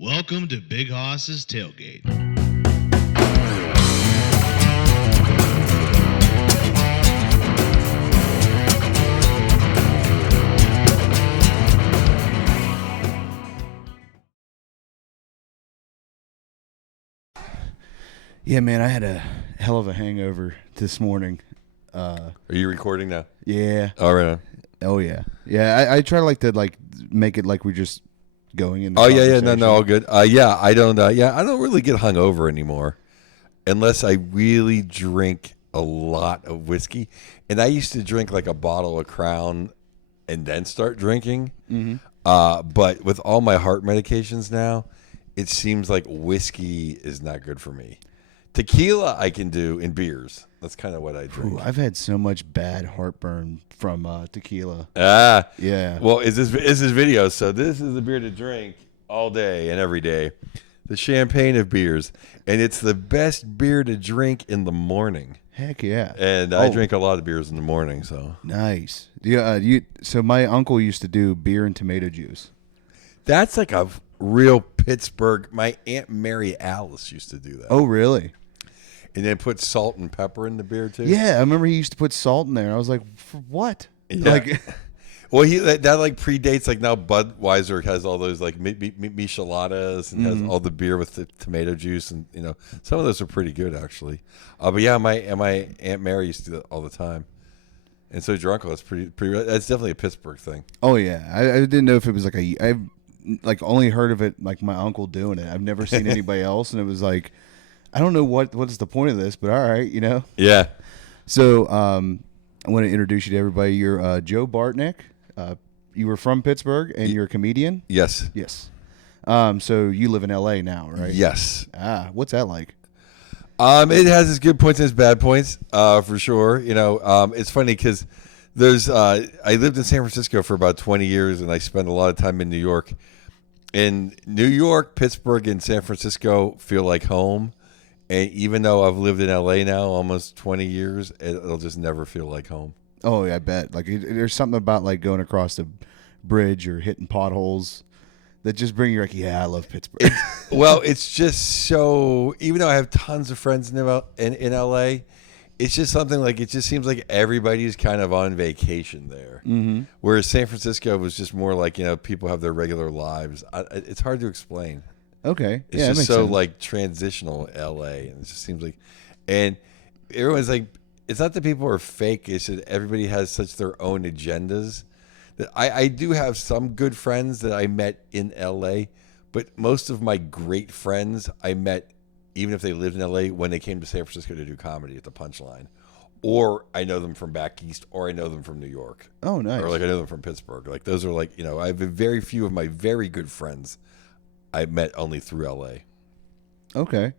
Welcome to Big Hoss's Tailgate. Yeah, man, I had a hell of a hangover this morning. Are you recording now? Yeah. All right. Oh, yeah. Yeah, I try to make it like we're just going in the Oh yeah, conversation. no, all good. I don't really get hungover anymore, unless I really drink a lot of whiskey. And I used to drink like a bottle of Crown, and then start drinking. Mm-hmm. But with all my heart medications now, it seems like whiskey is not good for me. Tequila I can do in beers. That's kind of what I drink. Ooh, I've had so much bad heartburn from tequila. Yeah. Well, is this video? So this is the beer to drink all day and every day, the champagne of beers, and it's the best beer to drink in the morning. Heck yeah! And I drink a lot of beers in the morning. So nice. Yeah. So my uncle used to do beer and tomato juice. That's like a real Pittsburgh. My Aunt Mary Alice used to do that. Oh, really? And then put salt and pepper in the beer too. Yeah, I remember he used to put salt in there. I was like, for what? Yeah. Like, well, that like predates, like now Budweiser has all those like micheladas and has all the beer with the tomato juice, and some of those are pretty good actually. But yeah, my Aunt Mary used to do that all the time, and so your uncle, that's pretty. That's definitely a Pittsburgh thing. Oh yeah, I didn't know if it was like I've like only heard of it like my uncle doing it. I've never seen anybody else, and it was like, I don't know what is the point of this, but all right, Yeah. So I want to introduce you to everybody. You're Joe Bartnick. You were from Pittsburgh, and you're a comedian. Yes. Yes. So you live in L.A. now, right? Yes. What's that like? It has its good points and its bad points, for sure. It's funny because I lived in San Francisco for about 20 years, and I spent a lot of time in New York. In New York, Pittsburgh, and San Francisco feel like home. And even though I've lived in LA now almost 20 years, it'll just never feel like home. Oh, yeah, I bet. Like there's something about like going across the bridge or hitting potholes that just bring you like, yeah, I love Pittsburgh. Well, it's just so, even though I have tons of friends in LA, it's just something like, it just seems like everybody's kind of on vacation there. Mm-hmm. Whereas San Francisco was just more like, people have their regular lives. It's hard to explain. Okay. It's just so sense. Like transitional LA, and it just seems like, and everyone's like, it's not that people are fake. It's that everybody has such their own agendas. That I do have some good friends that I met in LA, but most of my great friends I met, even if they lived in LA, when they came to San Francisco to do comedy at the Punchline, or I know them from back east, or I know them from New York. Oh, nice. Or like I know them from Pittsburgh. Like those are like, I have very few of my very good friends I met only through LA. Okay.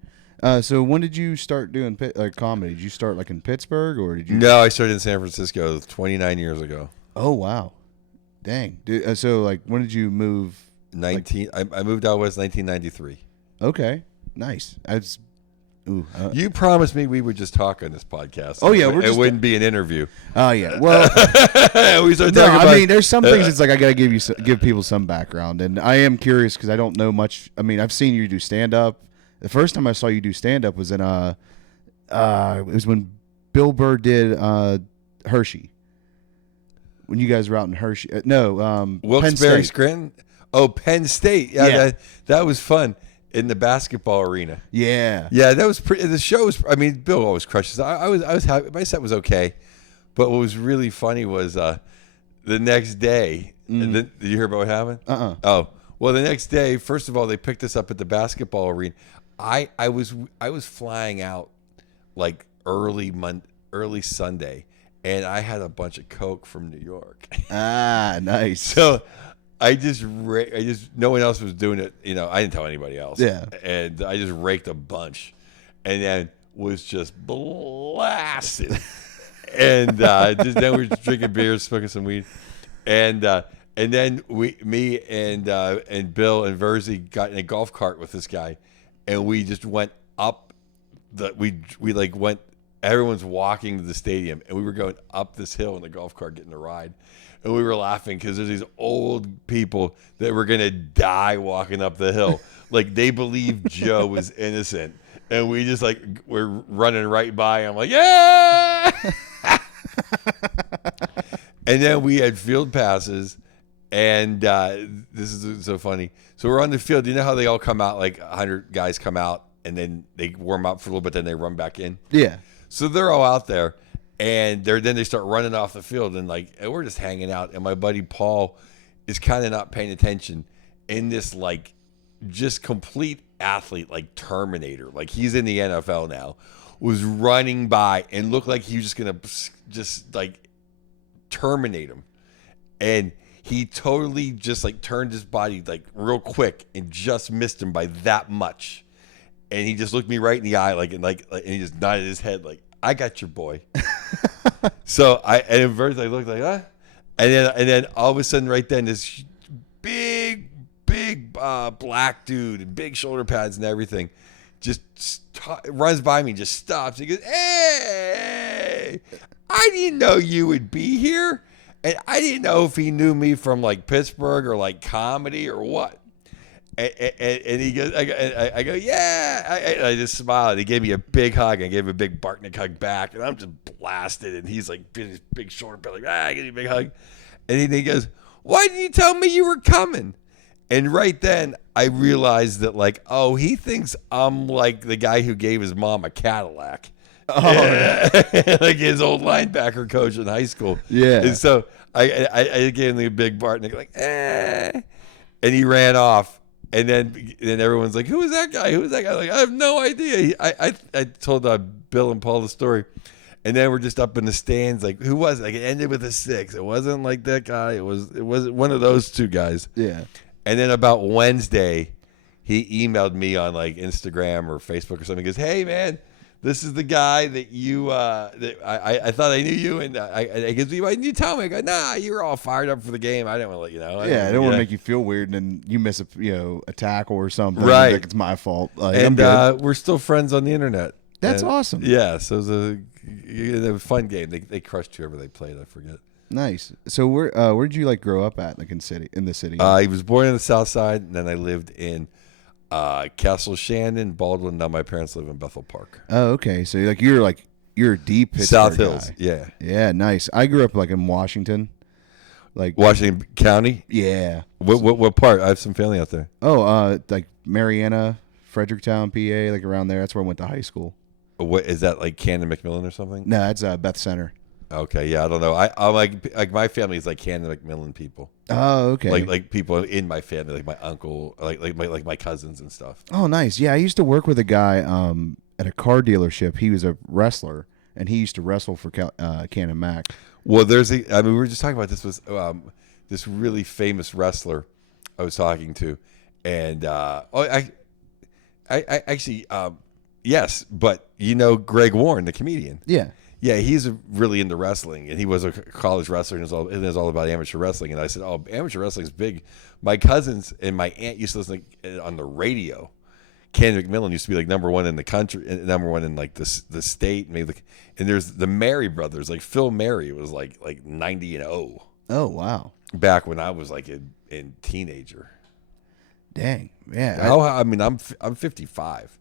So when did you start doing comedy? Did you start like in Pittsburgh, or did you? No, I started in San Francisco 29 years ago. Oh, wow. Dang. So like when did you move? 19. I moved out west 1993. Okay. Nice. You promised me we would just talk on this podcast. Oh yeah, it wouldn't be an interview. Oh yeah. Well, we start talking about. I mean, there's some things it's like I gotta give people some background, and I am curious because I don't know much. I mean, I've seen you do stand up. The first time I saw you do stand up was in it was when Bill Burr did Hershey. When you guys were out in Hershey, Wilkes-Barre, Scranton. Oh, Penn State. Yeah. That was fun. In the basketball arena. Yeah. Yeah, that was pretty. The show was, I mean, Bill always crushes. I was happy. My set was okay. But what was really funny was the next day. Did you hear about what happened? Oh, well, the next day, first of all, they picked us up at the basketball arena. I was flying out like early Sunday, and I had a bunch of Coke from New York. Ah, nice. So I just no one else was doing it. I didn't tell anybody else. Yeah. And I just raked a bunch, and then was just blasted. And then we were drinking beers, smoking some weed, and then me and Bill and Verzi got in a golf cart with this guy, and we just went up we like went. Everyone's walking to the stadium, and we were going up this hill in the golf cart getting a ride. And we were laughing because there's these old people that were going to die walking up the hill. Like they believe Joe was innocent, and we just like we're running right by. I'm like, yeah. And then we had field passes, and this is so funny. So we're on the field. You know how they all come out, like 100 guys come out, and then they warm up for a little bit, then they run back in. Yeah. So they're all out there, and then they start running off the field, and we're just hanging out. And my buddy Paul is kind of not paying attention in this like just complete athlete, like Terminator, like he's in the NFL now, was running by and looked like he was just gonna just like terminate him, and he totally just like turned his body like real quick and just missed him by that much. And he just looked me right in the eye, and he just nodded his head, like, "I got your boy." So at first I looked like, huh? And then all of a sudden, right then, this big black dude and big shoulder pads and everything just runs by me, and just stops. He goes, "Hey, I didn't know you would be here," and I didn't know if he knew me from like Pittsburgh or like comedy or what. And he goes, I go, yeah. I just smiled. And he gave me a big hug. I gave him a big Bartnick hug back. And I'm just blasted. And he's like, big shoulder pad, like, give me a big hug. And then he goes, "Why didn't you tell me you were coming?" And right then, I realized that, like, oh, he thinks I'm like the guy who gave his mom a Cadillac. Oh, yeah. Like his old linebacker coach in high school. Yeah. And so I gave him the big Bartnick, like, eh. And he ran off. And then everyone's like, "Who is that guy? Who is that guy?" Like, I have no idea. I told Bill and Paul the story, and then we're just up in the stands. Like, who was it? Like, it ended with a 6. It wasn't like that guy. It was one of those two guys. Yeah. And then about Wednesday, he emailed me on like Instagram or Facebook or something. He goes, "Hey man, this is the guy that you that I thought I knew you." And I goes, "Why didn't you tell me?" I go, "Nah, you were all fired up for the game. I didn't want to let you know." I don't want to make you feel weird, and then you miss a tackle or something. Right. Like it's my fault. Like, and we're still friends on the internet. That's awesome. Yeah, so it was a fun game. They crushed whoever they played. I forget. Nice. So where did you like grow up at, like in the city? I was born in the South Side, and then I lived in Castle Shannon, Baldwin. Now my parents live in Bethel Park. Oh, okay. So you're a deep Pittsburgh South Hills. guy. Yeah. Yeah, nice. I grew up like in Washington. Like Washington County? Yeah. What part? I have some family out there. Oh, like Marietta, Fredericktown, PA, like around there. That's where I went to high school. What is that, like Cannon McMillan or something? No, that's Beth Center. Okay, yeah, I don't know. I'm like my family is like Cannon McMillan people. Oh, okay. Like people in my family, like my uncle, like my cousins and stuff. Oh, nice. Yeah, I used to work with a guy at a car dealership. He was a wrestler, and he used to wrestle for Cannon Mac. Well, we were just talking about this was this really famous wrestler I was talking to, and I actually yes, but you know Greg Warren, the comedian. Yeah. Yeah, he's really into wrestling, and he was a college wrestler, and it was all about amateur wrestling. And I said, "Oh, amateur wrestling is big." My cousins and my aunt used to listen on the radio. Ken McMillan used to be like number one in the country, number one in like the state. Maybe and there's the Mary brothers, like Phil Mary was like 90-0. Oh, wow. Back when I was like in teenager. Dang. Yeah. I'm 55.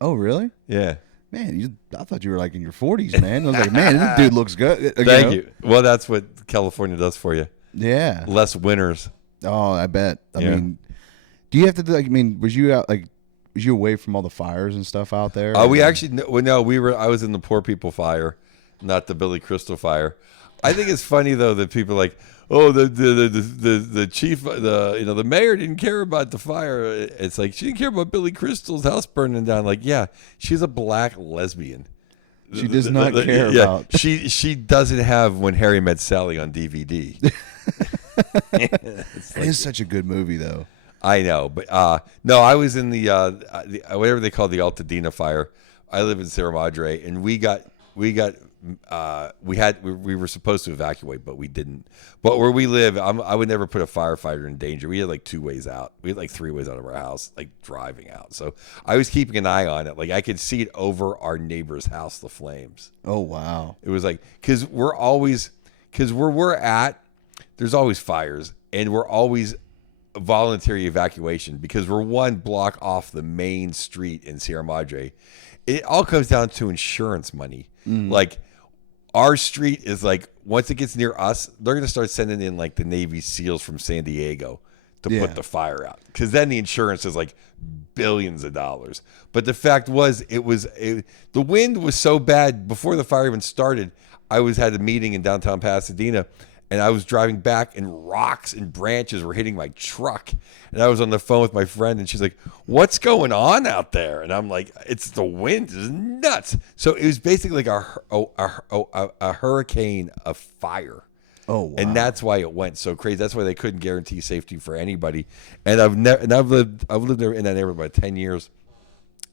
Oh, really? Yeah. Man, I thought you were like in your 40s, man. I was like, man, this dude looks good. Thank you. Well, that's what California does for you. Yeah. Less winters. Oh, I bet. I mean, do you have to was you out was you away from all the fires and stuff out there? We actually I was in the Poor People fire, not the Billy Crystal fire. I think it's funny though that people are like, "Oh, the chief, the mayor didn't care about the fire." It's like she didn't care about Billy Crystal's house burning down. Like, yeah, she's a black lesbian. She does not care about. She doesn't have When Harry Met Sally on DVD. It is such a good movie though. I know, but no, I was in the whatever they call the Altadena fire. I live in Sierra Madre, and we were supposed to evacuate, but we didn't. But where we live, I would never put a firefighter in danger. We had like 2 ways out. We had like 3 ways out of our house, like driving out. So I was keeping an eye on it. Like I could see it over our neighbor's house, the flames. Oh wow! It was like because where we're at, there's always fires, and we're always voluntary evacuation because we're one block off the main street in Sierra Madre. It all comes down to insurance money. Like our street is like, once it gets near us, they're going to start sending in like the Navy SEALs from San Diego to put the fire out. Because then the insurance is like billions of dollars. But the fact was, the wind was so bad before the fire even started. I had a meeting in downtown Pasadena, and I was driving back, and rocks and branches were hitting my truck. And I was on the phone with my friend, and she's like, "What's going on out there?" And I'm like, "It's the wind. It's nuts." So it was basically like a hurricane of fire. Oh, wow. And that's why it went so crazy. That's why they couldn't guarantee safety for anybody. And I've lived there in that neighborhood about 10 years.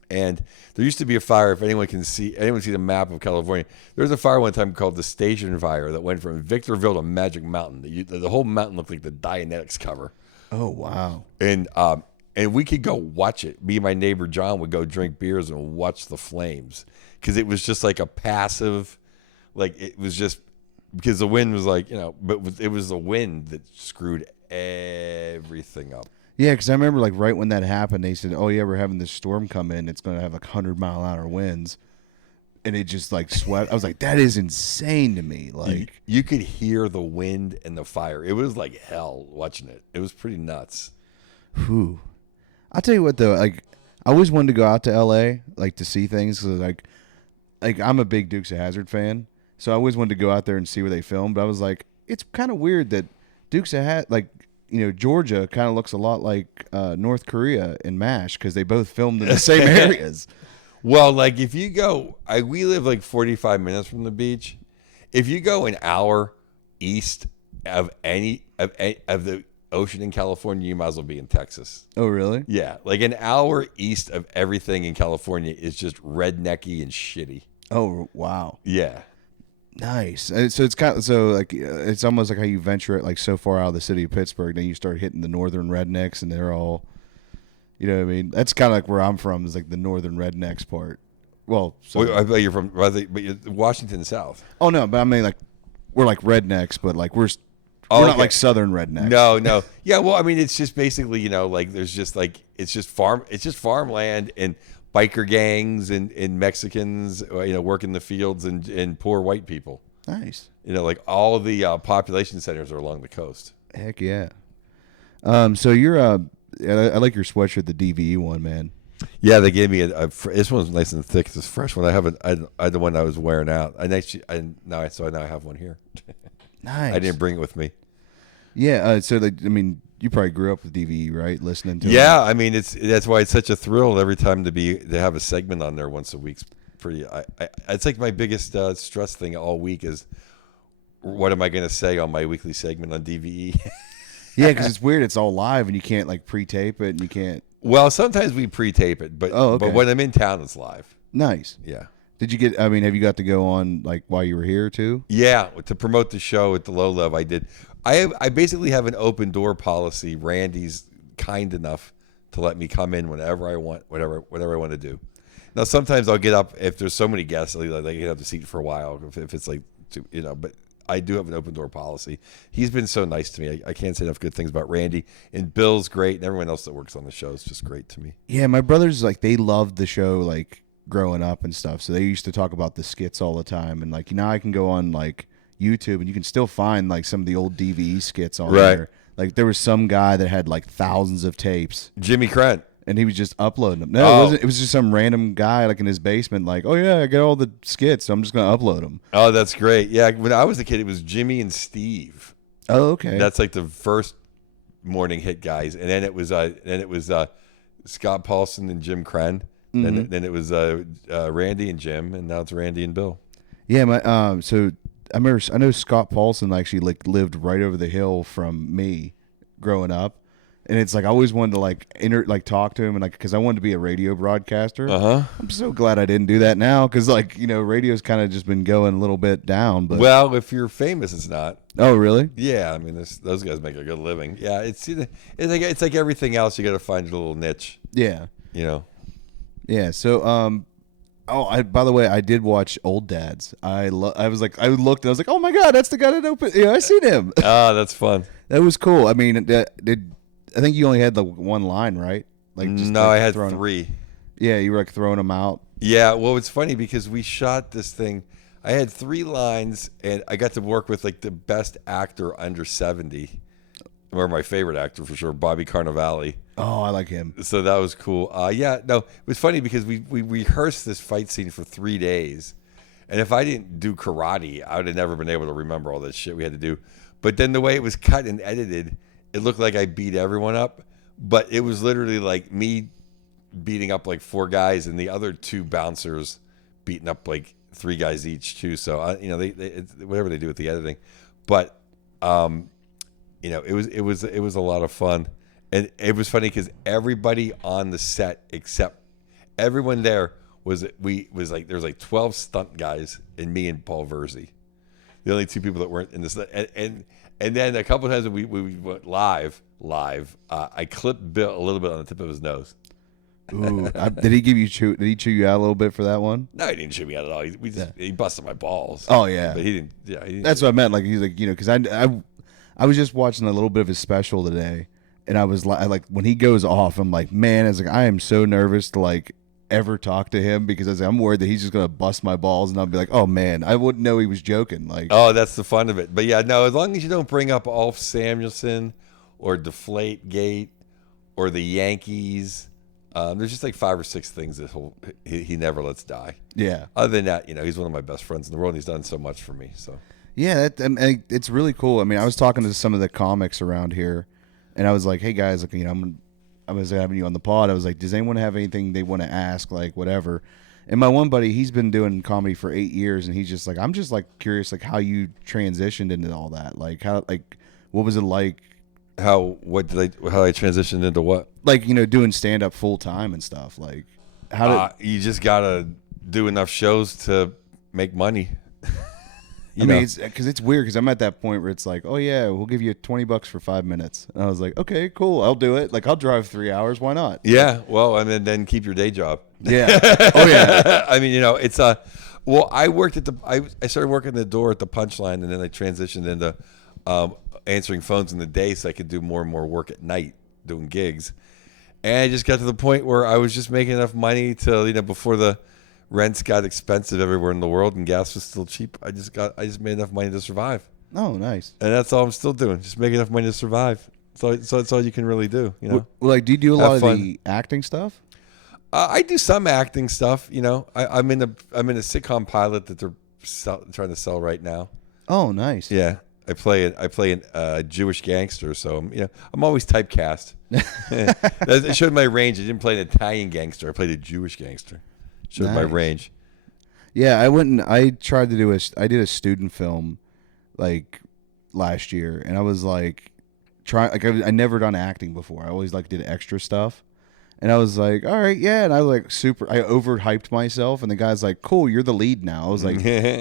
And there used to be a fire. If anyone see the map of California, there was a fire one time called the Station Fire that went from Victorville to Magic Mountain. The whole mountain looked like the Dianetics cover. Oh, wow. And we could go watch it. Me and my neighbor John would go drink beers and watch the flames because it was just like a passive, like it was just because the wind was like, but it was the wind that screwed everything up. Yeah, because I remember like right when that happened, they said, "Oh yeah, we're having this storm come in. It's going to have like 100-mile-an-hour winds," and it just like swept. I was like, "That is insane to me." Like you could hear the wind and the fire. It was like hell watching it. It was pretty nuts. Whew. I'll tell you what though, like I always wanted to go out to LA, like to see things. Cause like I'm a big Dukes of Hazzard fan, so I always wanted to go out there and see where they filmed. But I was like, it's kind of weird that Dukes of Hazzard, Georgia kind of looks a lot like North Korea and MASH because they both filmed in the same areas. Well, like if you go, we live like 45 minutes from the beach. If you go an hour east of the ocean in California, you might as well be in Texas. Oh, really? Yeah, like an hour east of everything in California is just rednecky and shitty. Oh, wow. Yeah. Nice. So it's it's almost like how you venture it like so far out of the city of Pittsburgh, then you start hitting the northern rednecks, and they're all, you know what I mean? That's kind of like where I'm from, is like the northern rednecks part. Well, I bet you're from, but you're Washington South. Oh no, but I mean like we're like rednecks, but like we're not like southern rednecks. No. Yeah, well, I mean it's just basically like there's just like it's just farmland and biker gangs and Mexicans, work in the fields and poor white people. Nice. Like all the population centers are along the coast. Heck yeah. So you're I like your sweatshirt, the DVE one, man. Yeah, they gave me this one's nice and thick. This fresh one. I had the one I was wearing out. I now I have one here. Nice. I didn't bring it with me. Yeah. You probably grew up with DVE, right? Listening to Yeah, it. I mean that's why it's such a thrill every time to have a segment on there once a week. It's like my biggest stress thing all week is what am I going to say on my weekly segment on DVE? Yeah, because it's weird. It's all live, and you can't like pre-tape it, and you can't. Well, sometimes we pre-tape it, but okay. But when I'm in town, it's live. Nice. Yeah. Did you get? Have you got to go on like while you were here too? Yeah, to promote the show at the Low Love, I did. I basically have an open door policy. Randy's kind enough to let me come in whenever I want, whatever I want to do. Now, sometimes I'll get up if there's so many guests, like I can have the seat for a while if it's like, but I do have an open door policy. He's been so nice to me. I can't say enough good things about Randy, and Bill's great, and everyone else that works on the show is just great to me. Yeah, my brothers they loved the show like growing up and stuff. So they used to talk about the skits all the time, and like now I can go on like YouTube and you can still find like some of the old DVE skits on there. Like there was some guy that had like thousands of tapes. Jimmy Krent. And he was just uploading them. No, it wasn't. It was just some random guy like in his basement like, "Oh yeah, I got all the skits, so I'm just going to upload them." Oh, that's great. Yeah, when I was a kid it was Jimmy and Steve. Oh, okay. That's like the first morning hit guys, and then it was Scott Paulson and Jim Krenn. Mm-hmm. Then it was Randy and Jim, and now it's Randy and Bill. Yeah, so I know Scott Paulson actually like lived right over the hill from me growing up, and it's like I always wanted to talk to him and because I wanted to be a radio broadcaster. I'm so glad I didn't do that now because radio's kind of just been going a little bit down. But well, if you're famous, it's not. Oh, really? Yeah, I mean those guys make a good living. Yeah, it's like everything else. You got to find your little niche. Yeah. Yeah. So by the way, I did watch Old Dads. I looked and I was like, oh my god, that's the guy that opened. I seen him. Ah, that's fun. That was cool. I mean, I think you only had the one line, right? Like No, like I had throwing 3. Yeah, you were like throwing them out. Yeah, well, it's funny because we shot this thing. I had 3 lines, and I got to work with like the best actor under 70, or my favorite actor for sure, Bobby Cannavale. Oh, I like him. So that was cool. Yeah, no, it was funny because we rehearsed this fight scene for 3 days, and if I didn't do karate, I would have never been able to remember all that shit we had to do. But then the way it was cut and edited, it looked like I beat everyone up, but it was literally like me beating up like 4 guys and the other 2 bouncers beating up like 3 guys each too. So they whatever they do with the editing, but it was a lot of fun, and it was funny because everybody on the set except everyone there was like there was like 12 stunt guys and me and Paul Verzi, the only 2 people that weren't in this. And then a couple of times when we went live, I clipped Bill a little bit on the tip of his nose. Ooh, did he chew you out a little bit for that one? No, he didn't shoot me out at all. He busted my balls. Oh yeah, but he didn't. Yeah, that's what I meant. Like he's like because I was just watching a little bit of his special today, and I was like when he goes off, I'm like, man, I am so nervous to like ever talk to him because I'm worried that he's just gonna bust my balls, and I'll be like, oh man, I wouldn't know he was joking. Like, oh, that's the fun of it. But yeah, no, as long as you don't bring up Ulf Samuelson or Deflategate or the Yankees. There's just like 5 or 6 things that he never lets die. Yeah. Other than that, he's one of my best friends in the world, and he's done so much for me. So. Yeah, it's really cool. I mean, I was talking to some of the comics around here, and I was like, hey guys, like, I was having you on the pod. I was like, does anyone have anything they want to ask, like whatever? And my one buddy, he's been doing comedy for 8 years, and he's just like, I'm just like curious, like how you transitioned into all that, like what was it like? How I transitioned into what? Like, doing stand up full time and stuff. Like, how did you just gotta do enough shows to make money? I mean, because it's weird because I'm at that point where it's like, oh yeah, we'll give you $20 for 5 minutes, and I was like, okay, cool, I'll do it. Like, I'll drive 3 hours. Why not? Yeah. Well, and then keep your day job. Yeah. Oh yeah. I mean, it's well, I worked at I started working the door at the Punchline, and then I transitioned into answering phones in the day so I could do more and more work at night doing gigs. And I just got to the point where I was just making enough money to, before the rents got expensive everywhere in the world and gas was still cheap. I just made enough money to survive. Oh, nice. And that's all I'm still doing. Just making enough money to survive. So that's all you can really do, Well, like, do you do a lot of the acting stuff? I do some acting stuff. I'm in a sitcom pilot that they're trying to sell right now. Oh, nice. Yeah. I play a Jewish gangster, so I'm always typecast. It showed my range. I didn't play an Italian gangster. I played a Jewish gangster. Showed my range. Yeah, I tried to I did a student film like last year, and I was like I never done acting before. I always like did extra stuff. And I was like, all right, yeah. And I like I overhyped myself, and the guy's like, cool, you're the lead now. I was like,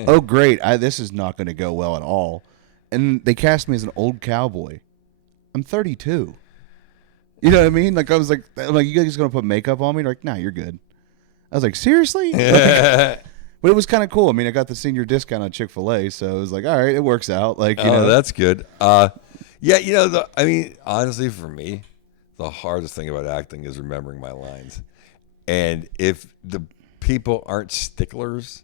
oh great, this is not going to go well at all. And they cast me as an old cowboy. I'm 32. You know what I mean? Like, I was like, you guys going to put makeup on me? They're like, nah, you're good. I was like, seriously? But it was kind of cool. I mean, I got the senior discount on Chick-fil-A, so it was like, all right, it works out. Like, that's good. Yeah, honestly, for me, the hardest thing about acting is remembering my lines. And if the people aren't sticklers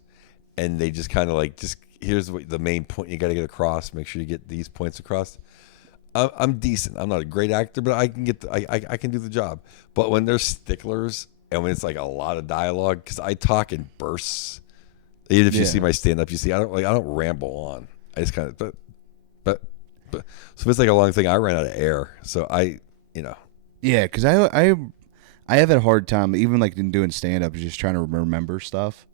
and they just kind of like, here's the main point you got to get across. Make sure you get these points across. I'm decent. I'm not a great actor, but I can I can do the job. But when there's sticklers and when it's like a lot of dialogue, because I talk in bursts. Even if you see my stand up, you see I don't ramble on. I just kind of but so if it's like a long thing, I ran out of air. So yeah, because I have a hard time even like in doing stand up, just trying to remember stuff.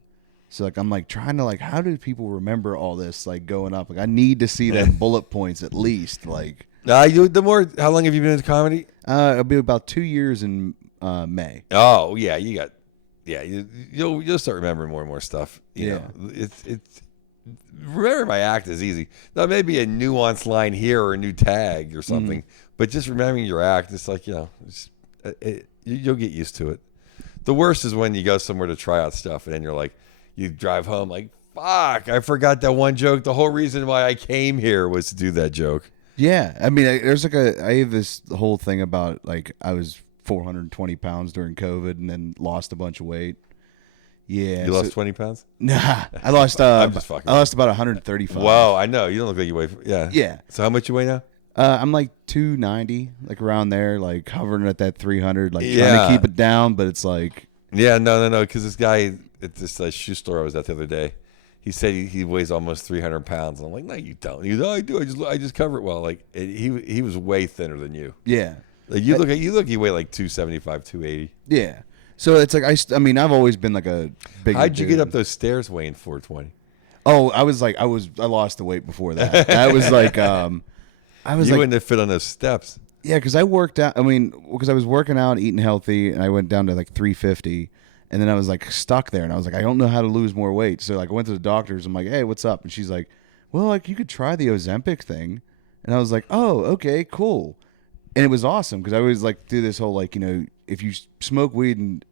So like I'm like trying to like how do people remember all this like going up? Like I need to see them bullet points at least. Like how long have you been into comedy? It'll be about 2 years in May. Oh yeah, you'll start remembering more and more stuff. You know, it's remember my act is easy. Now maybe a nuanced line here or a new tag or something, but just remembering your act, it's like you'll get used to it. The worst is when you go somewhere to try out stuff and then you're like. You drive home like, fuck, I forgot that one joke. The whole reason why I came here was to do that joke. Yeah, I mean, there's like I have this whole thing about like I was 420 pounds during COVID and then lost a bunch of weight. Yeah, You lost 20 pounds? Nah, I lost. I'm just fucking. I lost about 135. Wow, I know. You don't look like you weigh. Yeah. Yeah. So how much you weigh now? I'm like 290, like around there, like hovering at that 300, like trying Yeah. to keep it down, but it's like, Yeah, no. Because this guy at this shoe store I was at the other day, he said he weighs almost 300 pounds. And I'm like, no, you don't. He goes, oh, I do. I just cover it well. Like he was way thinner than you. yeah, Like you weigh like 275, 280. yeah. So it's like I mean, I've always been like a big. How'd you get up those stairs weighing 420? Oh, I lost the weight before that. I was like, You wouldn't have fit on those steps. yeah, because I worked out. I mean, because I was working out, eating healthy, and I went down to like 350, and then I was like stuck there, and I was like, I don't know how to lose more weight. So like, I went to the doctors. I'm like, hey, what's up? And she's like, well, like you could try the Ozempic thing, and I was like, oh, okay, cool. And it was awesome because I always like do this whole like, you know, if you smoke weed and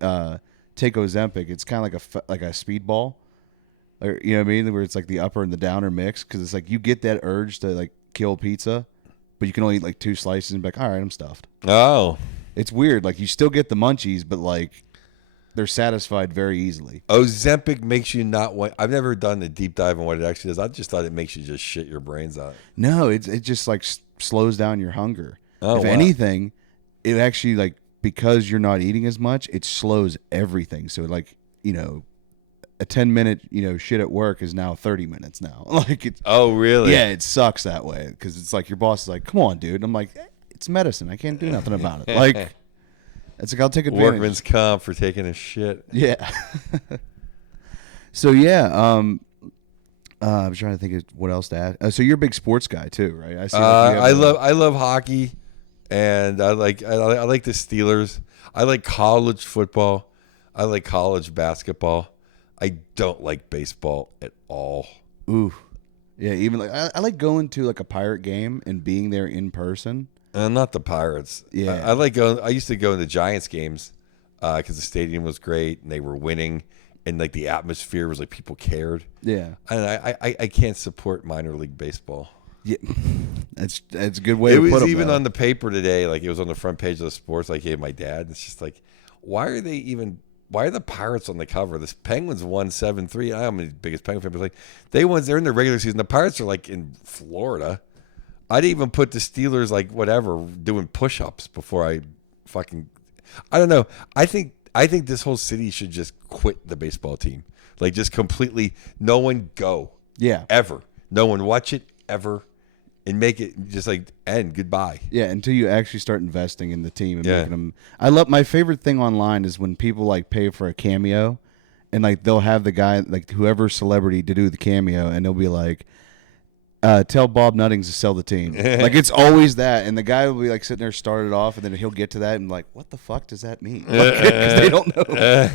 take Ozempic, it's kind of like a speedball, or you know what I mean, where it's like the upper and the downer mix, because it's like you get that urge to like kill pizza, but you can only eat like 2 slices and be like, all right, I'm stuffed. Oh. It's weird. Like you still get the munchies, but like they're satisfied very easily. Ozempic makes you not want. I've never done the deep dive on what it actually does. I just thought it makes you just shit your brains out. No, it just like slows down your hunger. Oh, If wow. anything, it actually like, because you're not eating as much, it slows everything. So like, you know, a 10-minute, you know, shit at work is now 30 minutes now. Like it's, Oh, really? yeah, it sucks that way because it's like your boss is like, come on, dude. I'm like, it's medicine. I can't do nothing about it. Like, it's like, I'll take advantage. Workman's comp for taking a shit. Yeah. So yeah, I'm trying to think of what else to add. So you're a big sports guy too, right? I see. I love hockey, and I like the Steelers. I like college football. I like college basketball. I don't like baseball at all. Ooh, yeah. Even like I like going to like a Pirate game and being there in person. Not the Pirates. Yeah. I like going. I used to go to the Giants games because the stadium was great and they were winning, and like the atmosphere was like people cared. Yeah, And I can't support minor league baseball. yeah. That's a good way It to was put it. even on the paper today. Like it was on the front page of the sports. Like, hey, my dad. It's just like, why are the Pirates on the cover? This Penguins won 7-3. I'm the biggest Penguin fan, but like they're in the regular season. The Pirates are like in Florida. I'd even put the Steelers like whatever doing push-ups before I fucking. I don't know. I think this whole city should just quit the baseball team. Like just completely. No one go. Yeah, Ever. No one watch it ever, and make it just like end. Goodbye. yeah. Until you actually start investing in the team and Yeah. making them. I love my favorite thing online is when people like pay for a cameo, and like they'll have the guy like whoever celebrity to do the cameo, and they'll be like, tell Bob Nuttings to sell the team. Like it's always that, and the guy will be like sitting there, started off, and then he'll get to that and like, what the fuck does that mean? Because they don't know.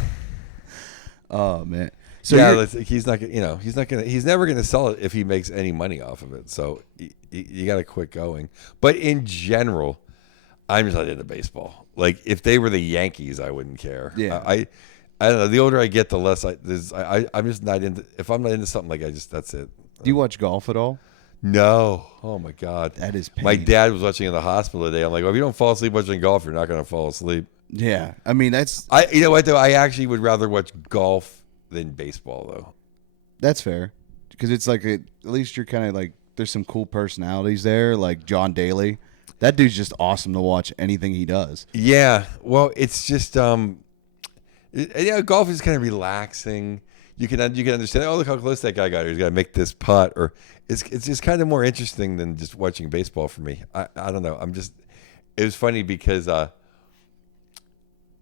Oh man. So yeah, you're- he's not gonna. He's never gonna sell it if he makes any money off of it. So you got to quit going. But in general, I'm just not into baseball. Like if they were the Yankees, I wouldn't care. Yeah. I don't know. The older I get, the less I'm just not into. If I'm not into something, like that's it. do you watch golf at all? No. Oh my God. That is pain. My dad was watching in the hospital today. I'm like, well, if you don't fall asleep watching golf, you're not going to fall asleep. Yeah, I mean that's You know what though? I actually would rather watch golf than baseball though. that's fair because it's like at least you're kind of like there's some cool personalities there, like John Daly. That dude's just awesome to watch anything he does. Yeah. Well, it's just golf is kind of relaxing. You can understand. Oh, look how close that guy got. He's got to make this putt, or it's just kind of more interesting than just watching baseball for me. I don't know. It was funny because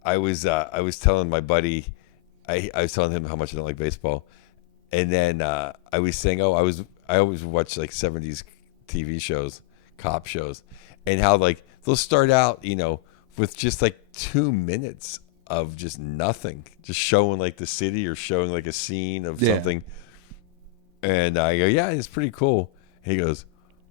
I was telling my buddy, I was telling him how much I don't like baseball, and then I was saying, I always watch like 70s TV shows, cop shows, and how like they'll start out, with just like 2 minutes of just nothing, just showing like the city or showing like a scene of something. And I go, yeah, it's pretty cool. And he goes,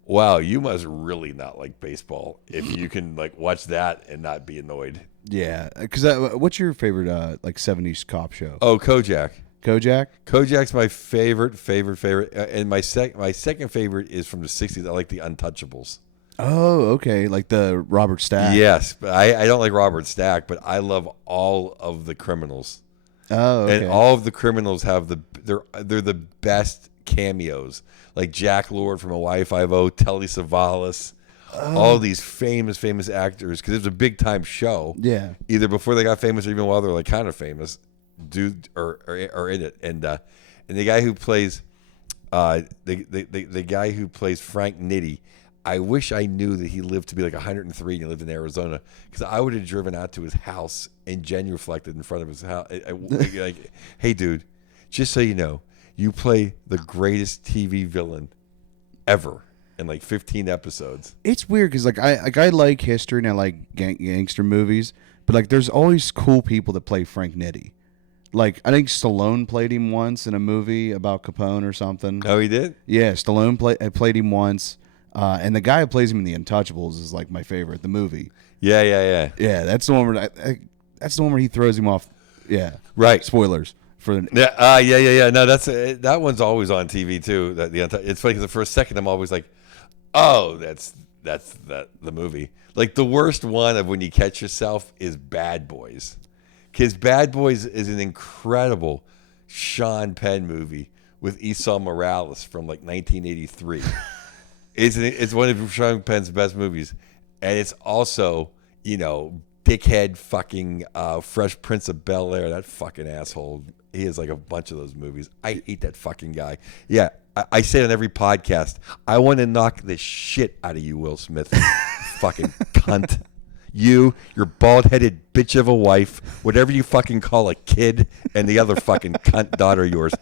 wow, you must really not like baseball if you can like watch that and not be annoyed. Yeah, because what's your favorite like 70s cop show? Oh, Kojak. Kojak? Kojak's my favorite. And my second favorite is from the 60s. I like the Untouchables. Oh, okay, like the Robert Stack. Yes, but I don't like Robert Stack, but I love all of the criminals. Oh, okay. And all of the criminals have they're the best cameos. Like Jack Lord from Hawaii Five-0, Telly Savalas, all these famous actors, because it was a big time show. Yeah. Either before they got famous or even while they're like kind of famous, or in it. And the guy who plays the guy who plays Frank Nitti, I wish I knew that he lived to be like 103 and he lived in Arizona, because I would have driven out to his house and genuflected in front of his house. Like, hey, dude, just so you know, you play the greatest TV villain ever in like 15 episodes. It's weird because like I like history and I like gangster movies, but like there's always cool people that play Frank Nitti. Like I think Stallone played him once in a movie about Capone or something. Oh, he did? Yeah, Stallone played him once. And the guy who plays him in The Untouchables is like my favorite. The movie. Yeah. Yeah, that's the one where that's the one where he throws him off. Yeah, Right. Spoilers for the. Yeah. No, that one's always on TV too. It's funny because for a second I'm always like, oh, that's the movie. Like the worst one of when you catch yourself is Bad Boys, because Bad Boys is an incredible Sean Penn movie with Esau Morales from like 1983. It's one of Sean Penn's best movies, and it's also, dickhead fucking Fresh Prince of Bel-Air, that fucking asshole. He has like a bunch of those movies. I hate that fucking guy. Yeah, I say it on every podcast. I want to knock the shit out of you, Will Smith. Fucking cunt. Your bald-headed bitch of a wife, whatever you fucking call a kid, and the other fucking cunt daughter of yours.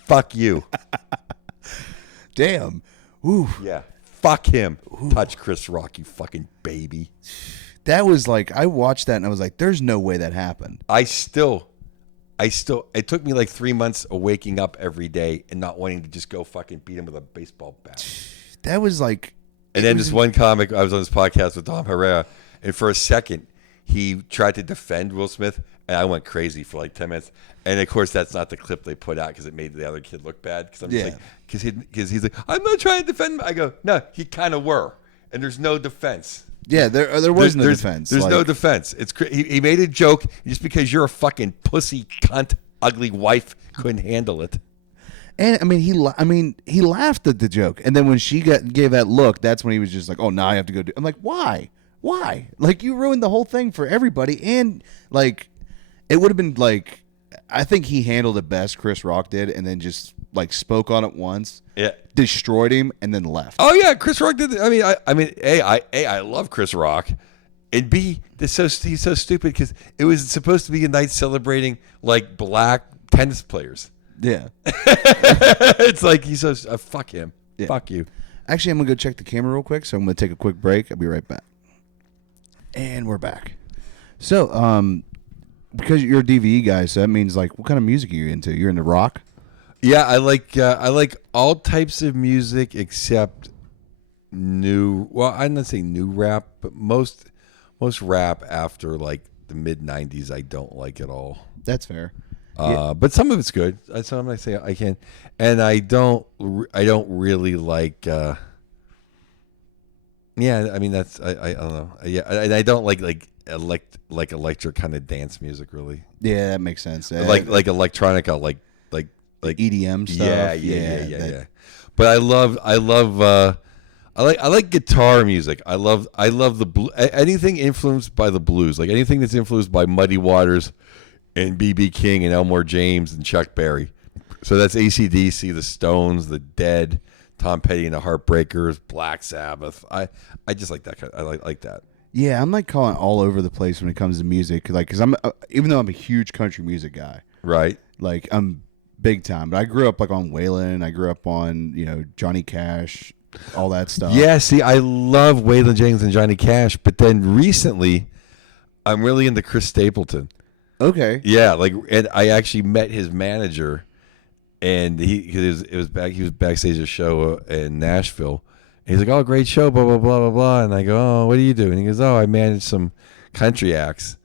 Fuck you. Damn. Ooh. Yeah. Fuck him. Ooh. Touch Chris Rock, you fucking baby. That was like, I watched that and I was like, there's no way that happened. I still, it took me like 3 months of waking up every day and not wanting to just go fucking beat him with a baseball bat. That was like. And then this one comic, I was on this podcast with Tom Herrera, and for a second, he tried to defend Will Smith, and I went crazy for like 10 minutes. And of course, that's not the clip they put out because it made the other kid look bad. Because I'm just like, because he's like, I'm not trying to defend him. I go, no, he kind of were, and there's no defense. Yeah, there was no defense. There's no defense. He made a joke just because you're a fucking pussy cunt, ugly wife couldn't handle it. And I mean, he laughed at the joke, and then when she gave that look, that's when he was just like, oh, now I have to go do. I'm like, why? Like you ruined the whole thing for everybody, and like it would have been like. I think he handled it best, Chris Rock did, and then just like spoke on it once, destroyed him, and then left. Oh yeah, Chris Rock did. I love Chris Rock, and B, he's so stupid because it was supposed to be a night celebrating like black tennis players. Yeah, it's like he's so fuck him, fuck you. Actually, I'm gonna go check the camera real quick, so I'm gonna take a quick break. I'll be right back, and we're back. So, because you're a DVE guy, so that means like, what kind of music are you into? You're into rock? Yeah, I like all types of music except new. Well, I'm not saying new rap, but most rap after like the mid '90s, I don't like at all. That's fair. But some of it's good. Some I say I can, and I don't really like. Yeah, I mean that's I don't know. Yeah, and I don't like electric kind of dance music really. Yeah, that makes sense. Like electronica, like EDM stuff. Yeah. But I like guitar music. I love the anything influenced by the blues, like anything that's influenced by Muddy Waters and B.B. King and Elmore James and Chuck Berry. So that's AC/DC, the Stones, the Dead, Tom Petty and the Heartbreakers, Black Sabbath. I just like that kind. I like that. Yeah, I'm like calling all over the place when it comes to music, like because I'm even though I'm a huge country music guy, right? Like I'm big time, but I grew up like on Waylon. I grew up on Johnny Cash, all that stuff. Yeah, see, I love Waylon Jennings and Johnny Cash, but then recently, I'm really into Chris Stapleton. Okay. Yeah, and I actually met his manager, and he was backstage at a show in Nashville. And he's like, "Oh, great show, blah blah blah blah blah." And I go, "Oh, what do you do?" And he goes, "Oh, I manage some country acts."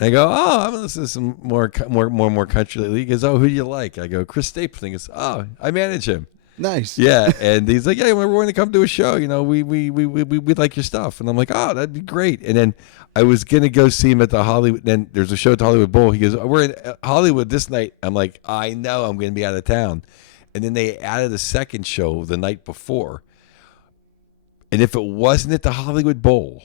And I go, "Oh, I'm listening to some more country lately." He goes, "Oh, who do you like?" I go, "Chris Stapleton." He goes, "Oh, I manage him." Nice. Yeah, and he's like, "Yeah, we're going to come to a show. You know, we like your stuff." And I'm like, "Oh, that'd be great." And then I was gonna go see him at the Hollywood. Then there's a show at the Hollywood Bowl. He goes, "We're in Hollywood this night." I'm like, "I know, I'm going to be out of town." And then they added a second show the night before. And if it wasn't at the Hollywood Bowl,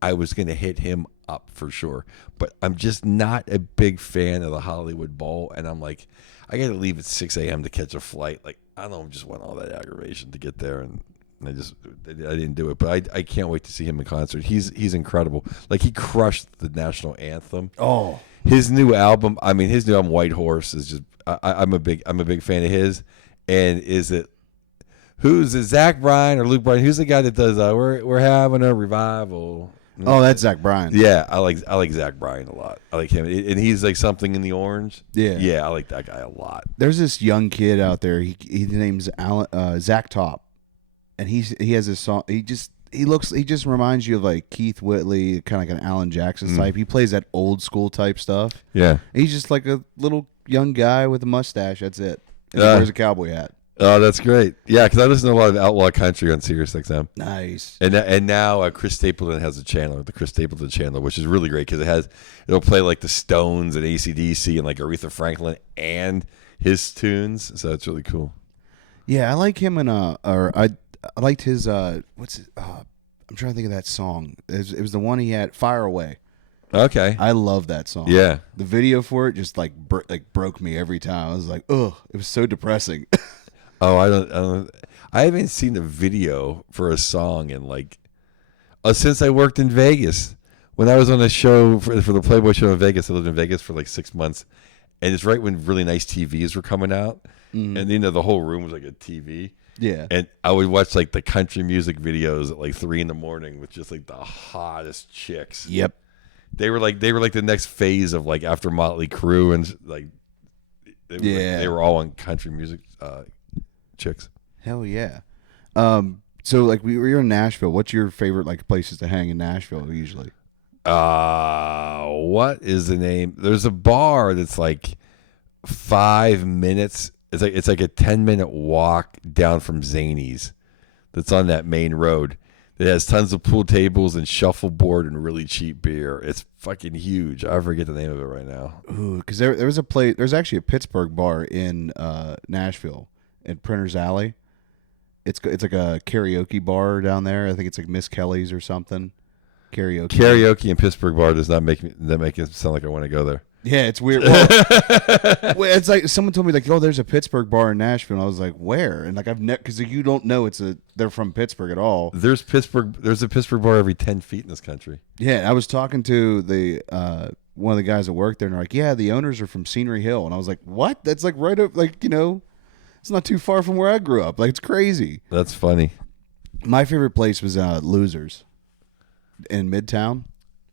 I was going to hit him up for sure. But I'm just not a big fan of the Hollywood Bowl. And I'm like, I got to leave at 6 a.m. to catch a flight. Like, I don't just want all that aggravation to get there. And I didn't do it. But I can't wait to see him in concert. He's incredible. Like, he crushed the national anthem. Oh. His new album, White Horse, is just, I'm a big fan of his. And who's it, Zach Bryan or Luke Bryan? Who's the guy that does we're having a revival? Oh, that's Zach Bryan. Yeah, I like Zach Bryan a lot. I like him, and he's like Something in the Orange. Yeah, I like that guy a lot. There's this young kid out there. His name's Zach Top, and he has this song. He just reminds you of like Keith Whitley, kind of like an Alan Jackson type. He plays that old school type stuff. Yeah, he's just like a little young guy with a mustache. That's it. And he wears a cowboy hat. Oh, that's great. Yeah, because I listen to a lot of outlaw country on SiriusXM. Nice. And now Chris Stapleton has a channel, the Chris Stapleton channel, which is really great because it'll play like the Stones and AC/DC and like Aretha Franklin and his tunes. So it's really cool. Yeah, I like him I liked his what's it? I'm trying to think of that song. It was the one he had, Fire Away. Okay. I love that song. Yeah. The video for it just like broke me every time. I was like, ugh, it was so depressing. Oh, I haven't seen a video for a song in like since I worked in Vegas. When I was on a show for the Playboy show in Vegas, I lived in Vegas for like 6 months, and it's right when really nice TVs were coming out, and the whole room was like a TV. Yeah, and I would watch like the country music videos at like 3 a.m. with just like the hottest chicks. Yep, they were like the next phase of like after Motley Crue and like they were all on country music. Chicks. Hell yeah. So like we were in Nashville. What's your favorite like places to hang in Nashville usually? What is the name? There's a bar that's like 5 minutes. It's like a 10-minute walk down from Zany's. That's on that main road. It has tons of pool tables and shuffleboard and really cheap beer. It's fucking huge. I forget the name of it right now. Ooh, because there was a place. There's actually a Pittsburgh bar in Nashville. At Printer's Alley. It's like a karaoke bar down there. I think it's like Miss Kelly's or something. Karaoke in Pittsburgh bar does not make it sound like I want to go there. Yeah, it's weird. Well, it's like someone told me like, oh, there's a Pittsburgh bar in Nashville. And I was like, where? And like because you don't know they're from Pittsburgh at all. There's a Pittsburgh bar every 10 feet in this country. Yeah, I was talking to the one of the guys that work there, and they're like, yeah, the owners are from Scenery Hill, and I was like, what? That's like right up like It's not too far from where I grew up. Like, it's crazy. That's funny. My favorite place was Losers in Midtown.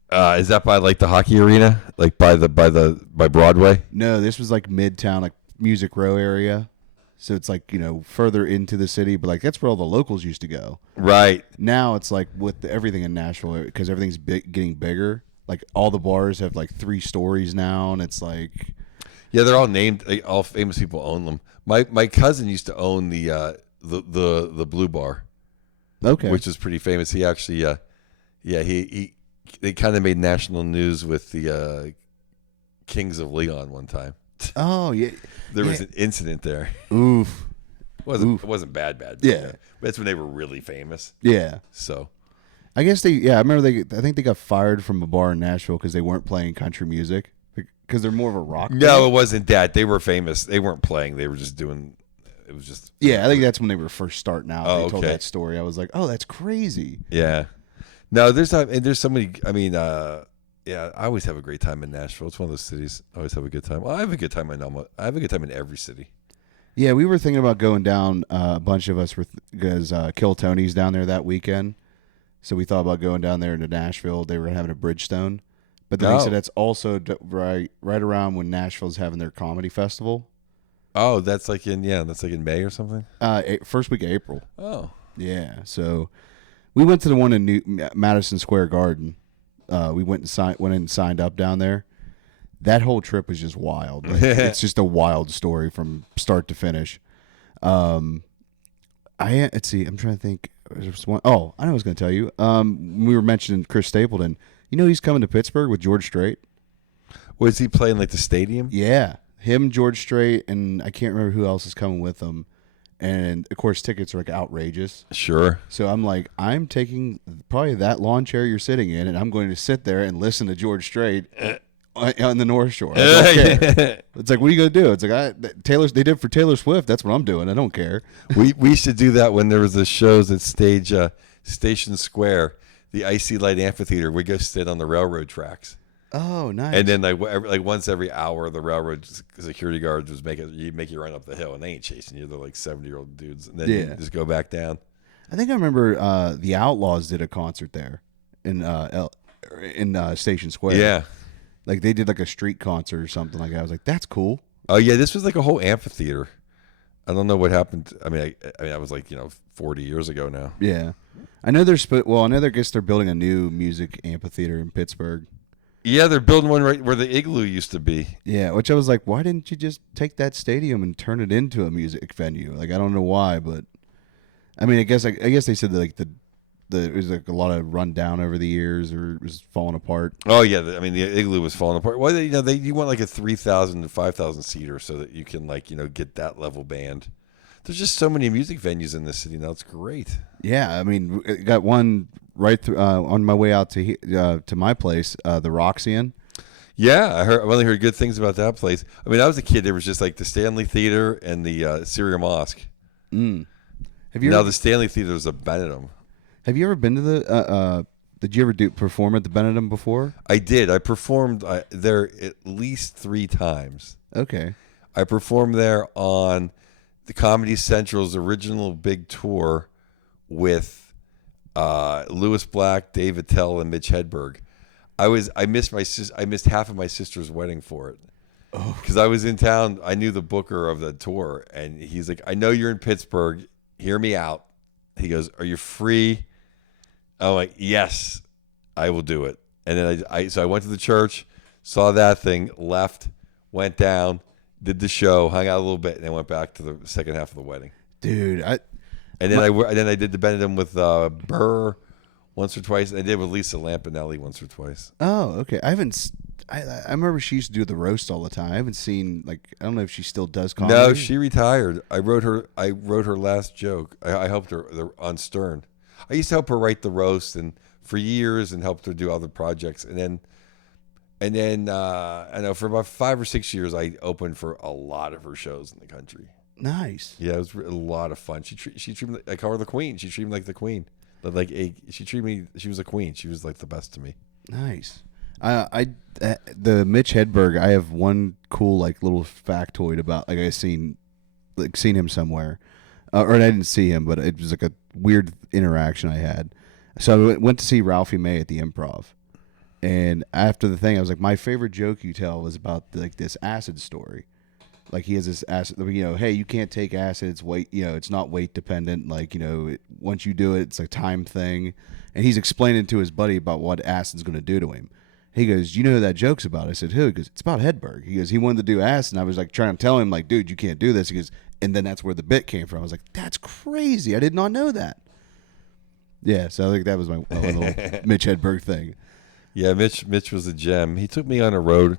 Is that by like the hockey arena, like by Broadway? No, this was like Midtown, like Music Row area. So it's like further into the city, but like that's where all the locals used to go. Right. Now it's like with everything in Nashville because everything's getting bigger. Like all the bars have like 3 stories now, and it's like. Yeah, they're all named. All famous people own them. My cousin used to own the Blue Bar, okay, which is pretty famous. He actually, they kind of made national news with the Kings of Leon one time. Oh yeah, there was an incident there. Oof, it wasn't bad. Yeah, but that's when they were really famous. Yeah, so I guess I remember I think they got fired from a bar in Nashville because they weren't playing country music. Because they're more of a rock. No, it wasn't that. They were famous. They weren't playing. They were just doing. It was just. Yeah, I think that's when they were first starting out. Oh, they told that story. I was like, oh, that's crazy. Yeah. No, there's so many. I mean, I always have a great time in Nashville. It's one of those cities. I always have a good time. Well, I have a good time in every city. Yeah, we were thinking about going down. A bunch of us were because Kill Tony's down there that weekend, so we thought about going down there into Nashville. They were having a Bridgestone. But then they said that's also right around when Nashville's having their comedy festival. Oh, that's like in May or something? First week of April. Oh. Yeah. So we went to the one in Madison Square Garden. We went in and signed up down there. That whole trip was just wild. Like, it's just a wild story from start to finish. let's see. I'm trying to think. There's one, oh, I know what I was going to tell you. We were mentioning Chris Stapleton. You know he's coming to Pittsburgh with George Strait. Was he playing like the stadium? Yeah, him, George Strait, and I can't remember who else is coming with him. And of course, tickets are like outrageous. Sure. So I'm like, I'm taking probably that lawn chair you're sitting in, and I'm going to sit there and listen to George Strait on the North Shore. I don't care. It's like, what are you going to do? It's like they did for Taylor Swift. That's what I'm doing. I don't care. We should do that when there was the shows at Station Square, the Icy Light Amphitheater. We go sit on the railroad tracks. Oh, nice. And then like once every hour, the railroad security guards would make you run up the hill, and they ain't chasing you. They're like 70-year-old dudes, and then you just go back down. I think I remember the Outlaws did a concert there in Station Square. Yeah, like they did like a street concert or something like that. I was like, that's cool. Oh yeah, this was like a whole amphitheater. I don't know what happened. I mean, I was like 40 years ago now. Yeah, I know I guess they're building a new music amphitheater in Pittsburgh. Yeah, they're building one right where the Igloo used to be. Yeah, which I was like, why didn't you just take that stadium and turn it into a music venue? Like, I don't know why, but I mean, I guess they said that like it was like a lot of run down over the years, or it was falling apart. Oh yeah, I mean the Igloo was falling apart. Well, you want like a 3,000 to 5,000 seater so that you can get that level band. There's just so many music venues in this city now. It's great. Yeah, I mean, I got one right through, on my way out to my place, the Roxy. Yeah, I've only heard good things about that place. I mean, I was a kid. There was just like the Stanley Theater and the Syria Mosque. Mm. The Stanley Theater is a Benedum. Have you ever been to the? Did you ever perform at the Benedum before? I did. I performed there at least 3 times. Okay. I performed there on the Comedy Central's original big tour with Louis Black, Dave Attell, and Mitch Hedberg. I missed half of my sister's wedding for it because I was in town. I knew the booker of the tour, and he's like, "I know you're in Pittsburgh. Hear me out." He goes, "Are you free?" I'm like, "Yes, I will do it." And then so I went to the church, saw that thing, left, went down, did the show, hung out a little bit, and then went back to the second half of the wedding. Dude, I did the Benedum with Burr once or twice, and I did with Lisa Lampanelli once or twice. Oh, okay. I remember she used to do the roast all the time. I haven't seen I don't know if she still does comedy. No, she retired. I wrote her last joke. I helped her on Stern. I used to help her write the roast and for years, and helped her do other projects, and then I know for about 5 or 6 years I opened for a lot of her shows in the country. Nice. Yeah, it was a lot of fun. She treated me. I call her the queen. She treated me like the queen. She treated me. She was a queen. She was like the best to me. Nice. The Mitch Hedberg. I have one cool little factoid about I seen him somewhere, or I didn't see him, but it was like a weird interaction I had. So I went to see Ralphie May at the Improv, and after the thing, I was like, my favorite joke you tell was about this acid story. Like he has this acid, hey, you can't take acid. It's weight, it's not weight dependent. Once you do it, it's a time thing. And he's explaining to his buddy about what acid's going to do to him. He goes, you know who that joke's about? I said, who? He goes, it's about Hedberg. He goes, he wanted to do acid. And I was trying to tell him dude, you can't do this. He goes, and then that's where the bit came from. I was like, that's crazy. I did not know that. Yeah. So I think that was my little Mitch Hedberg thing. Yeah. Mitch was a gem. He took me on a road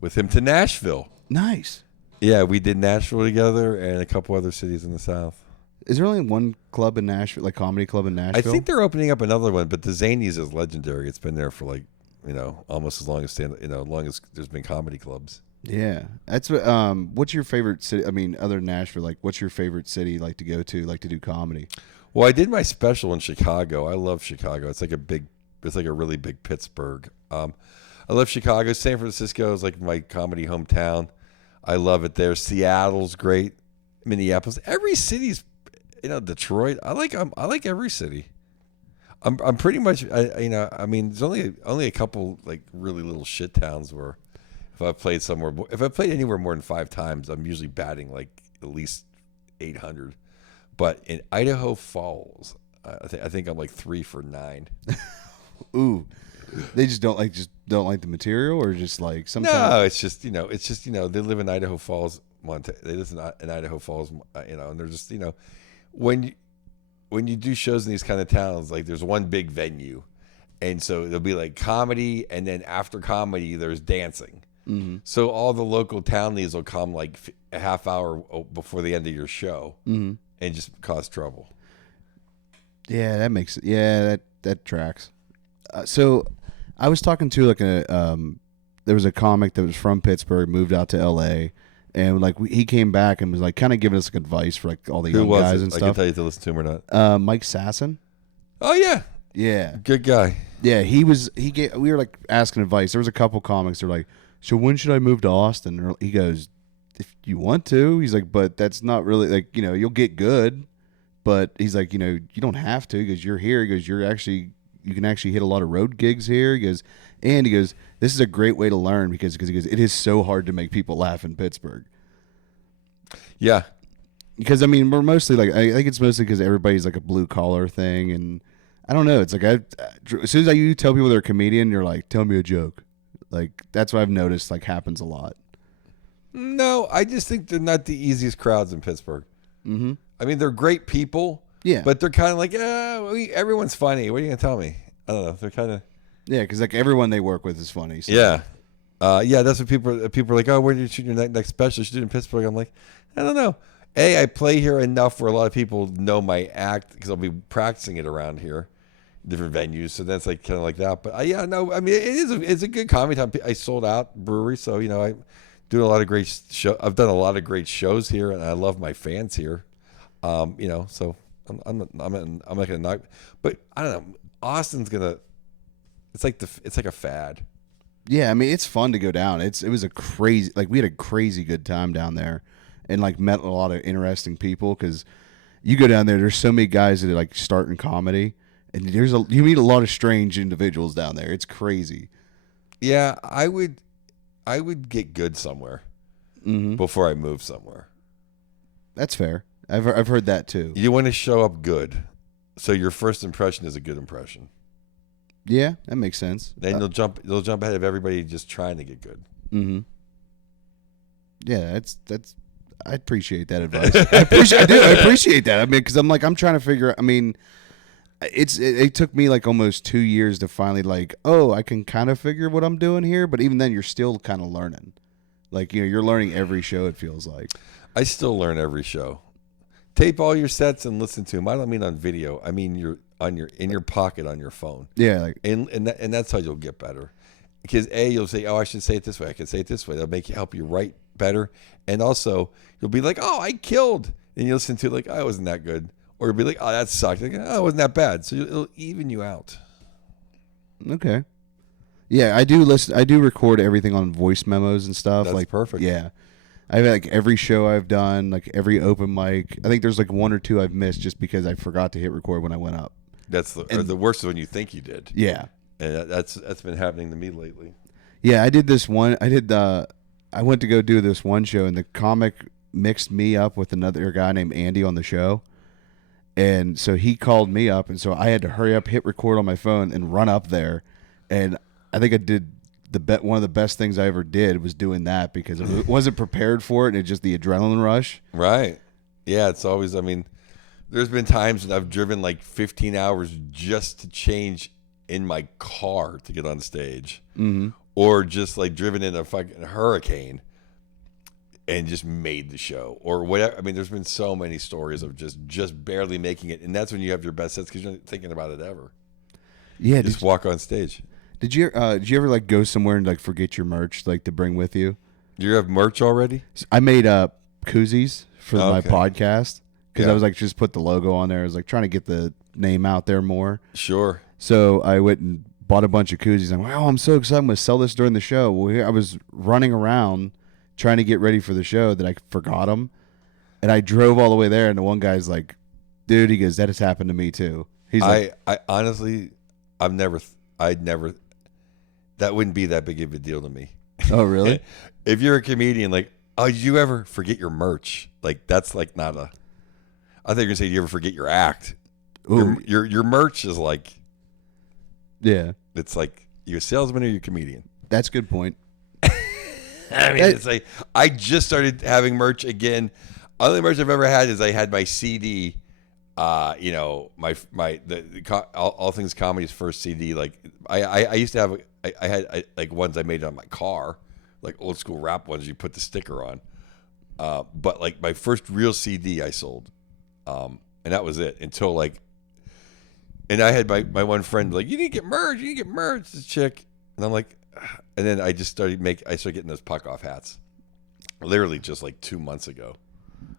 with him to Nashville. Nice. Yeah, we did Nashville together and a couple other cities in the South. Is there only one club in Nashville, comedy club in Nashville? I think they're opening up another one, but the Zanies is legendary. It's been there for almost as long as long as there's been comedy clubs. Yeah, that's what. What's your favorite city? I mean, other than Nashville, what's your favorite city to go to, to do comedy? Well, I did my special in Chicago. I love Chicago. It's like a really big Pittsburgh. I love Chicago. San Francisco is my comedy hometown. I love it there. Seattle's great. Minneapolis. Every city's, Detroit. I like every city. I'm pretty much. There's only a couple really little shit towns where if I played anywhere more than 5 times, I'm usually batting at least 800. But in Idaho Falls, I think I'm 3 for 9. Ooh. They just don't like the material, or just sometimes. No, it's just they live in Idaho Falls, Montana. They live in Idaho Falls, and they're just when when you do shows in these kind of towns, like there's one big venue, and so there'll be like comedy, and then after comedy there's dancing. Mm-hmm. So all the local townies will come like a half hour before the end of your show, Mm-hmm. and just cause trouble. Yeah, that makes it. Yeah, that tracks. So I was talking to like there was a comic that was from Pittsburgh, moved out to L.A., and like he came back and was like kind of giving us like advice for like all the young guys and I stuff. can tell you to listen to him or not. Mike Sasson. Oh yeah, Yeah, good guy. yeah. We were like asking advice. There was a couple comics that were like, "So when should I move to Austin?" And he goes, "If you want to." He's like, "But that's not really like you'll get good." But he's like, you don't have to because you're here. He goes, you can actually hit a lot of road gigs here. He goes, this is a great way to learn because he goes, it is so hard to make people laugh in Pittsburgh. Yeah, Because I mean, we're mostly like, I think it's mostly because everybody's like a blue collar thing, and I don't know. It's like as soon as you tell people they're a comedian, you're like, tell me a joke. Like that's what I've noticed like happens a lot. no, I just think they're not the easiest crowds in Pittsburgh. Mm-hmm. I mean, they're great people. Yeah, But they're kind of like, everyone's funny. What are you gonna tell me? I don't know. They're kind of yeah, because like everyone they work with is funny. So. yeah. That's what people are like. Oh, where do you shoot your next special? You should do it in Pittsburgh. I'm like, I don't know. I play here enough where a lot of people know my act because I'll be practicing it around here, different venues. So that's like kind of like that. But no. I mean, it's a good comedy time. I sold out brewery, so I do a lot of great show. I've done a lot of great shows here, and I love my fans here. So I'm not gonna knock, but I don't know. Austin's gonna. It's like a fad. Yeah, I mean it's fun to go down. It was a crazy we had a crazy good time down there, and like met a lot of interesting people because you go down there. There's so many guys that are like starting comedy, and you meet a lot of strange individuals down there. It's crazy. Yeah, I would get good somewhere before I move somewhere. That's fair. I've heard that too. You want to show up good, so your first impression is a good impression. Yeah, that makes sense. Then they'll jump ahead of everybody just trying to get good. Mm-hmm. Yeah, that's. I appreciate that advice. I do. I appreciate that. I mean, because I'm trying to figure. I mean, it took me like almost 2 years to finally like, I can kind of figure what I'm doing here. But even then, you're still kind of learning. Like you're learning every show. It feels like. I still learn every show. Tape all your sets and listen to them. I don't mean on video. I mean in your pocket on your phone. Yeah, and that's how you'll get better. Because you'll say, I should say it this way. I can say it this way. That'll help you write better. And also you'll be like, I killed. And you listen to it like, it wasn't that good. Or you'll be like, that sucked. Like, it wasn't that bad. So it'll even you out. Okay. Yeah, I do listen. I do record everything on voice memos and stuff. That's like perfect. Yeah. I've like every show I've done, like every open mic. I think there's like one or two I've missed just because I forgot to hit record when I went up. That's the worst when you think you did. Yeah. And that's been happening to me lately. Yeah, I did this one. I went to go do this one show, and the comic mixed me up with another guy named Andy on the show. And so he called me up, and so I had to hurry up, hit record on my phone, and run up there. And I think I did one of the best things I ever did was doing that because I wasn't prepared for it, and it's just the adrenaline rush. Right. Yeah, it's always, there's been times when I've driven like 15 hours just to change in my car to get on stage. Mm-hmm. Or just like driven in a fucking hurricane and just made the show or whatever. There's been so many stories of just barely making it. And that's when you have your best sets because you're not thinking about it ever. Yeah. Just walk on stage. Did you ever like go somewhere and like forget your merch like to bring with you? Do you have merch already? I made koozies for my podcast because I was like just put the logo on there. I was like trying to get the name out there more. Sure. So I went and bought a bunch of koozies. I'm like, I'm so excited. I'm going to sell this during the show. Well, I was running around trying to get ready for the show that I forgot them. And I drove all the way there. And the one guy's like, dude, he goes, that has happened to me too. He's like, I honestly, that wouldn't be that big of a deal to me. Oh, really? If you're a comedian, like, did you ever forget your merch? Like, that's like not a, I think you're going to say, do you ever forget your act? Ooh. Your merch is like, yeah. It's like, you a salesman or you a comedian? That's a good point. It's like, I just started having merch again. Only merch I've ever had is I had my CD You know, all things comedy's first CD. Like I used to have I had like ones I made on my car, like old school rap ones you put the sticker on. But like my first real CD I sold, and that was it until like. And I had my one friend like, you need to get merged, this chick, and I'm like, and then I just started getting those puck off hats, literally just like 2 months ago.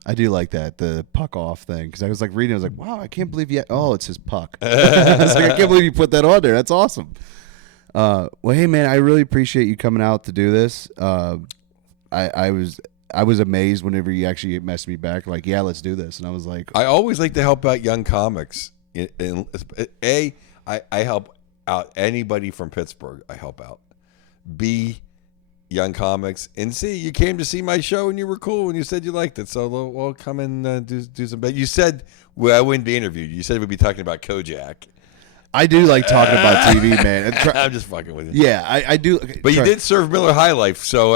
I do like that, the puck off thing, because I was like reading, I was like, wow, I can't believe it says puck. I was like, I can't believe you put that on there. That's awesome. Well, hey man, I really appreciate you coming out to do this. I was amazed whenever you actually messaged me back, like, yeah, let's do this, and I was like, I always like to help out young comics. I help out anybody from Pittsburgh. I help out. B, young comics, and C, you came to see my show and you were cool and you said you liked it, so we'll come and do some. But you said I wouldn't be interviewed. You said we'd be talking about Kojak. I do like talking about TV, man. I'm just fucking with you. Yeah, I do. But you did serve Miller High Life, so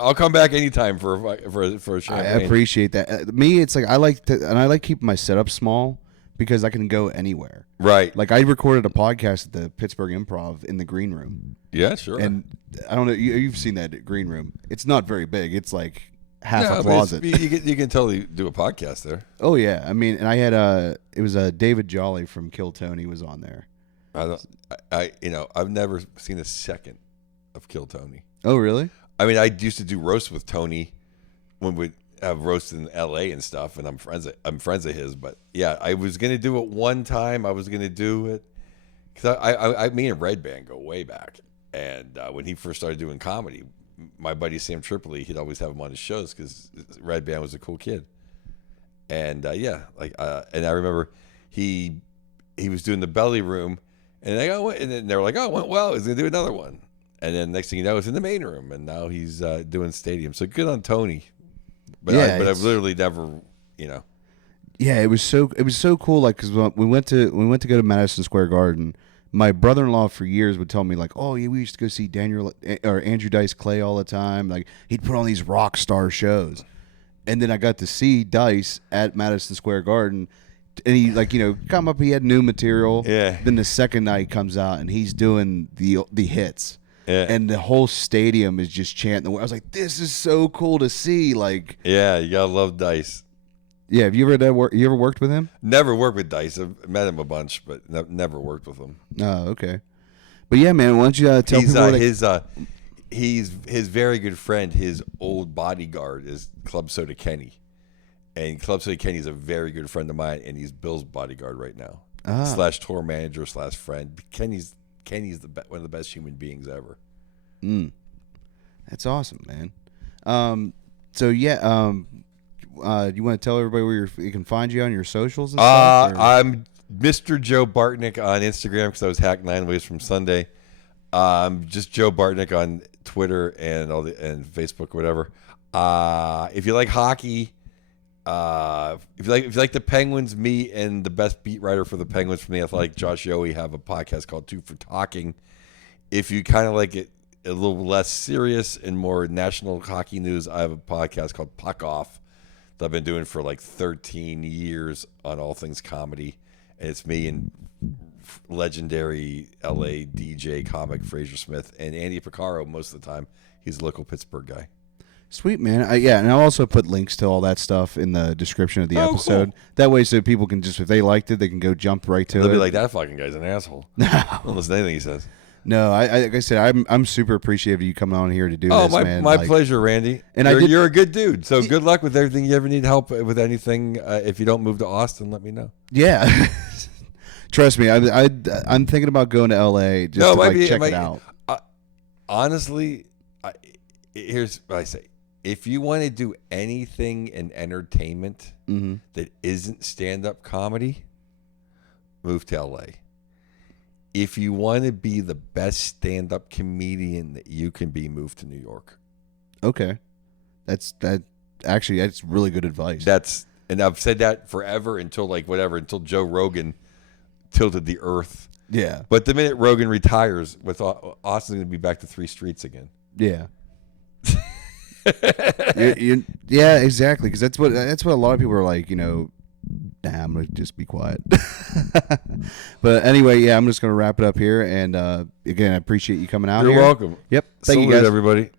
I'll come back anytime for a show. I appreciate that. Me, it's like I like keeping my setup small because I can go anywhere. Right. Like I recorded a podcast at the Pittsburgh Improv in the green room. Yeah, sure. And I don't know, you've seen that green room. It's not very big. It's like half a but closet. You can totally do a podcast there. Oh yeah, I mean, and I had it was David Jolly from Kill Tony was on there. I've never seen a second of Kill Tony. Oh really? I mean, I used to do roast with Tony when we have roasts in L.A. and stuff, and I'm friends of his. But yeah, I was gonna do it one time. I was gonna do it because me and Red Band go way back. And when he first started doing comedy, my buddy Sam Tripoli, he'd always have him on his shows because Red Band was a cool kid. And and I remember he was doing the Belly Room, and then they were like, oh, it went well. He's gonna do another one. And then next thing you know, it's in the main room, and now he's doing Stadium. So good on Tony. But yeah, I've literally never, Yeah, it was so cool. Like, cause we went to go to Madison Square Garden. My brother-in-law for years would tell me like, oh yeah, we used to go see Andrew Dice Clay all the time. Like he'd put on these rock star shows, and then I got to see Dice at Madison Square Garden, and he come up. He had new material. Yeah. Then the second night he comes out and he's doing the hits. Yeah. And the whole stadium is just chanting. I was like, this is so cool to see. Like, yeah, you gotta love Dice. Yeah, have you ever worked with him? Never worked with Dice. I've met him a bunch, but never worked with him. Oh, okay. But yeah, man, why don't you tell people his very good friend, his old bodyguard is Club Soda Kenny, and Club Soda Kenny is a very good friend of mine, and he's Bill's bodyguard right now, / tour manager / friend. Kenny's one of the best human beings ever. That's awesome, man. So yeah, you want to tell everybody where you can find you on your socials and stuff? I'm Mr. Joe Bartnick on Instagram because I was hacked 9 ways from Sunday. Just Joe Bartnick on Twitter and and Facebook, whatever. If you like hockey, if you like the Penguins, me and the best beat writer for the Penguins from the Athletic, Josh Yohe, have a podcast called Two for Talking. If you kind of like it a little less serious and more national hockey news, I have a podcast called Puck Off that I've been doing for like 13 years on all things comedy, and it's me and legendary LA DJ comic Fraser Smith and Andy Picaro most of the time. He's a local Pittsburgh guy. Sweet, man. And I'll also put links to all that stuff in the description of the episode. Cool. That way, so people can just, if they liked it, they can go jump right to it. They'll be like, that fucking guy's an asshole. Don't listen to anything he says. No, like I said, I'm super appreciative of you coming on here to do this, man. My pleasure, Randy. And you're a good dude. So good luck with everything. You ever need help with anything, if you don't move to Austin, let me know. Yeah. Trust me, I'm thinking about going to LA just to check it out. Honestly, here's what I say. If you want to do anything in entertainment that isn't stand-up comedy, move to LA. If you want to be the best stand-up comedian that you can be, move to New York. Okay. That's really good advice. And I've said that forever until Joe Rogan tilted the earth. Yeah. But the minute Rogan retires, Austin's going to be back to 3 streets again. Yeah. Yeah, exactly. Because that's what a lot of people are like. Nah, I'm gonna just be quiet. But anyway, yeah, I'm just gonna wrap it up here. And again, I appreciate you coming out. You're here. welcome. Yep. Thank you Salute, guys. everybody.